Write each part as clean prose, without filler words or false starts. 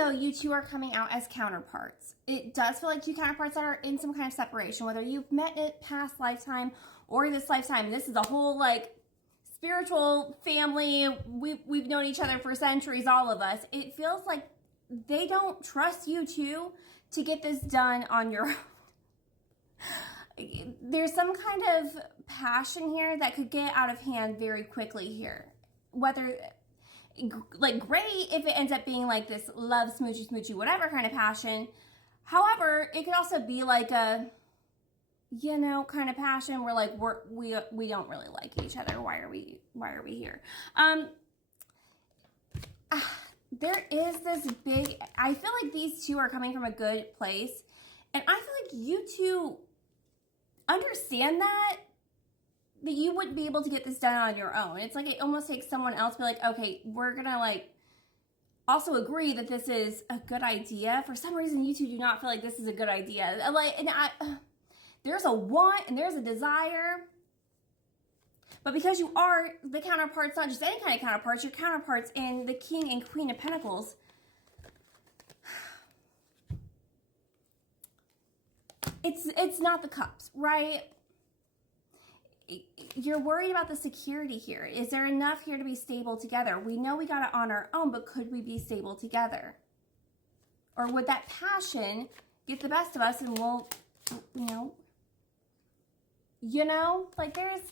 though you two are coming out as counterparts, it does feel like two counterparts that are in some kind of separation, whether you've met in past lifetime or this lifetime. This is a whole like spiritual family. We've known each other for centuries, all of us. It feels like they don't trust you two to get this done on your own. There's some kind of passion here that could get out of hand very quickly here. Whether, like, great if it ends up being like this love, smoochy, smoochy, whatever kind of passion. However, it could also be like a, you know, kind of passion where like we don't really like each other. Why are we here? There is this big, I feel like these two are coming from a good place, and I feel like you two understand that you wouldn't be able to get this done on your own. It's like it almost takes someone else to be like, okay, we're gonna like also agree that this is a good idea. For some reason, you two do not feel like this is a good idea. Like, and there's a want and there's a desire, but because you are the counterparts, not just any kind of counterparts, you're counterparts in the King and Queen of Pentacles. It's not the cups, right? You're worried about the security here. Is there enough here to be stable together? We know we got it on our own, but could we be stable together? Or would that passion get the best of us and we'll, like there's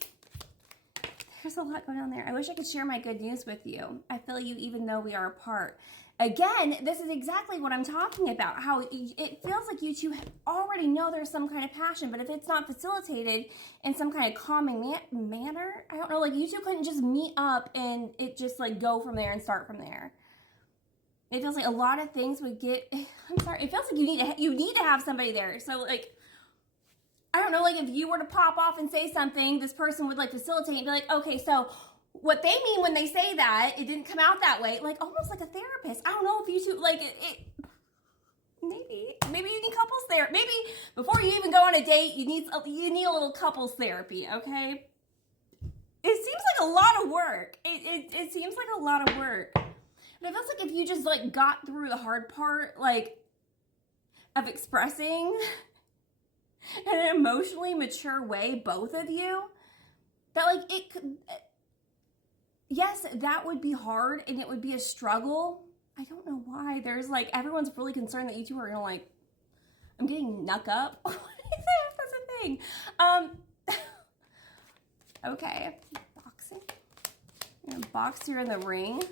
a lot going on there. I wish I could share my good news with you. I feel you even though we are apart. Again, this is exactly what I'm talking about. How it feels like you two already know there's some kind of passion, but if it's not facilitated in some kind of calming manner, I don't know, like you two couldn't just meet up and it just like go from there and start from there. It feels like a lot of things would get, I'm sorry, it feels like you need to have somebody there. So like, I don't know, like if you were to pop off and say something, this person would like facilitate and be like, okay, so what they mean when they say that, it didn't come out that way, like almost like a therapist. I don't know if you two, like maybe you need couples therapy. Maybe before you even go on a date, you need a little couples therapy, okay? It seems like a lot of work. It seems like a lot of work. And it feels like if you just like got through the hard part, like of expressing in an emotionally mature way, both of you, that like it could, yes, that would be hard and it would be a struggle. I don't know why. There's like, everyone's really concerned that you two are gonna like, I'm getting knuck up. That's a thing. Okay, boxing. You're gonna box here in the ring.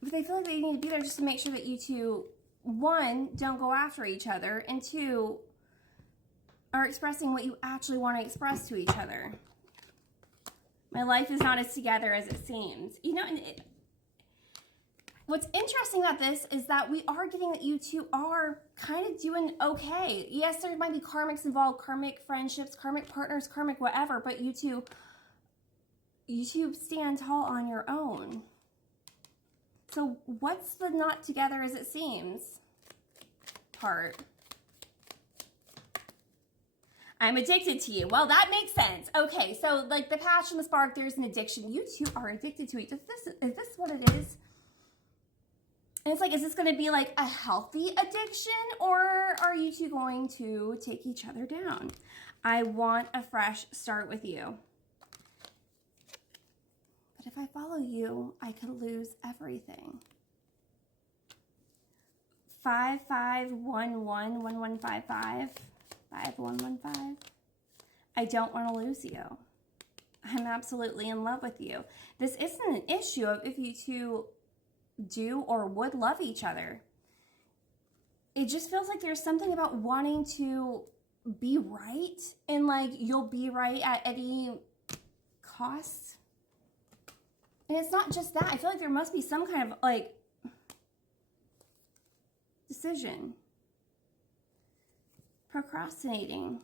But they feel like they need to be there just to make sure that you two, one, don't go after each other, and two, are expressing what you actually want to express to each other. My life is not as together as it seems. You know, and what's interesting about this is that we are getting that you two are kind of doing okay. Yes, there might be karmics involved, karmic friendships, karmic partners, karmic whatever, but you two stand tall on your own. So what's the not together as it seems part? I'm addicted to you. Well, that makes sense. Okay, so like the passion, the spark, there's an addiction. You two are addicted to each other. Is this what it is? And it's like, is this going to be like a healthy addiction, or are you two going to take each other down? I want a fresh start with you. But if I follow you, I could lose everything. 55111155. 5115. I don't want to lose you. I'm absolutely in love with you. This isn't an issue of if you two do or would love each other. It just feels like there's something about wanting to be right, and like you'll be right at any cost. And it's not just that. I feel like there must be some kind of like decision. Procrastinating,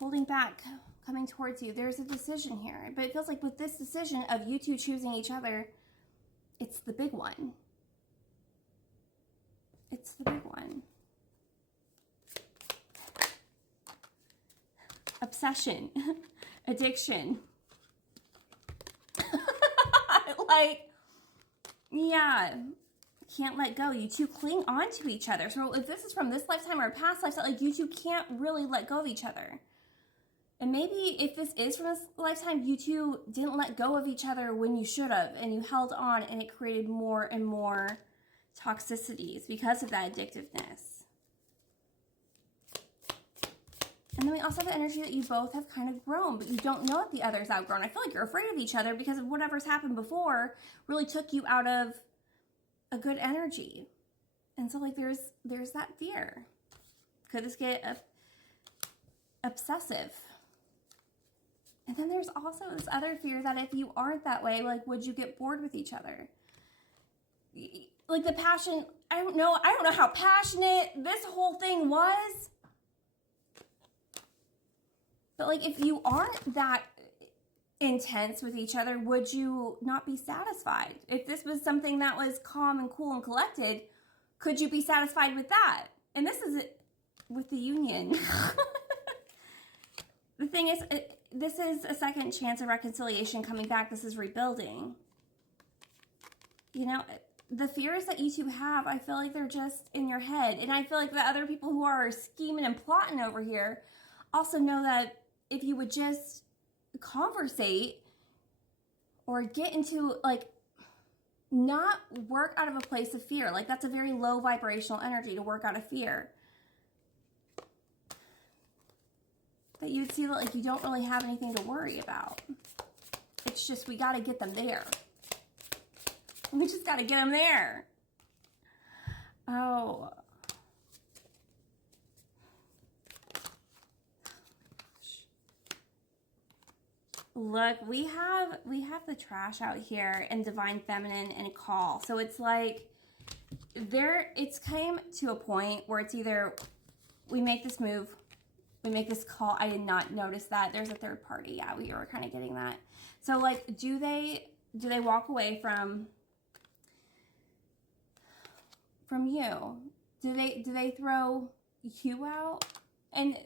holding back, coming towards you. There's a decision here. But it feels like with this decision of you two choosing each other, it's the big one. It's the big one. Obsession, addiction. Like, yeah. can't let go. You two cling on to each other. So if this is from this lifetime or a past lifetime, like you two can't really let go of each other. And maybe if this is from this lifetime, you two didn't let go of each other when you should have, and you held on, and it created more and more toxicities because of that addictiveness. And then we also have the energy that you both have kind of grown, but you don't know if the other's outgrown. I feel like you're afraid of each other because of whatever's happened before really took you out of a good energy. And so like there's that fear. Could this get obsessive? And then there's also this other fear that if you aren't that way, like, would you get bored with each other? Like the passion, I don't know how passionate this whole thing was. But like, if you aren't that intense with each other, would you not be satisfied? If this was something that was calm and cool and collected, could you be satisfied with that? And this is with the union. The thing is, this is a second chance of reconciliation coming back. This is rebuilding. You know, the fears that you two have, I feel like they're just in your head. And I feel like the other people who are scheming and plotting over here also know that if you would just conversate or get into, like, not work out of a place of fear. Like, that's a very low vibrational energy to work out of fear. That you would see that, like, you don't really have anything to worry about. It's just, we got to get them there. We just got to get them there. Oh. Look, we have the trash out here and Divine Feminine and Call. So it's like, it's came to a point where it's either we make this move, we make this call. I did not notice that. There's a third party. Yeah, we were kind of getting that. So like, do they walk away from you? Do they throw you out? And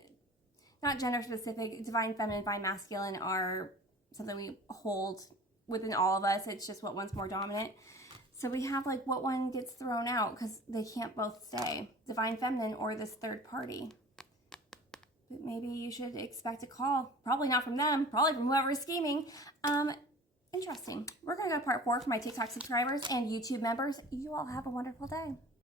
not gender specific, Divine Feminine, Divine Masculine are something we hold within all of us. It's just what one's more dominant. So we have like what one gets thrown out because they can't both stay. Divine Feminine or this third party. But maybe you should expect a call. Probably not from them. Probably from whoever's scheming. Interesting. We're going to go to part 4 for my TikTok subscribers and YouTube members. You all have a wonderful day.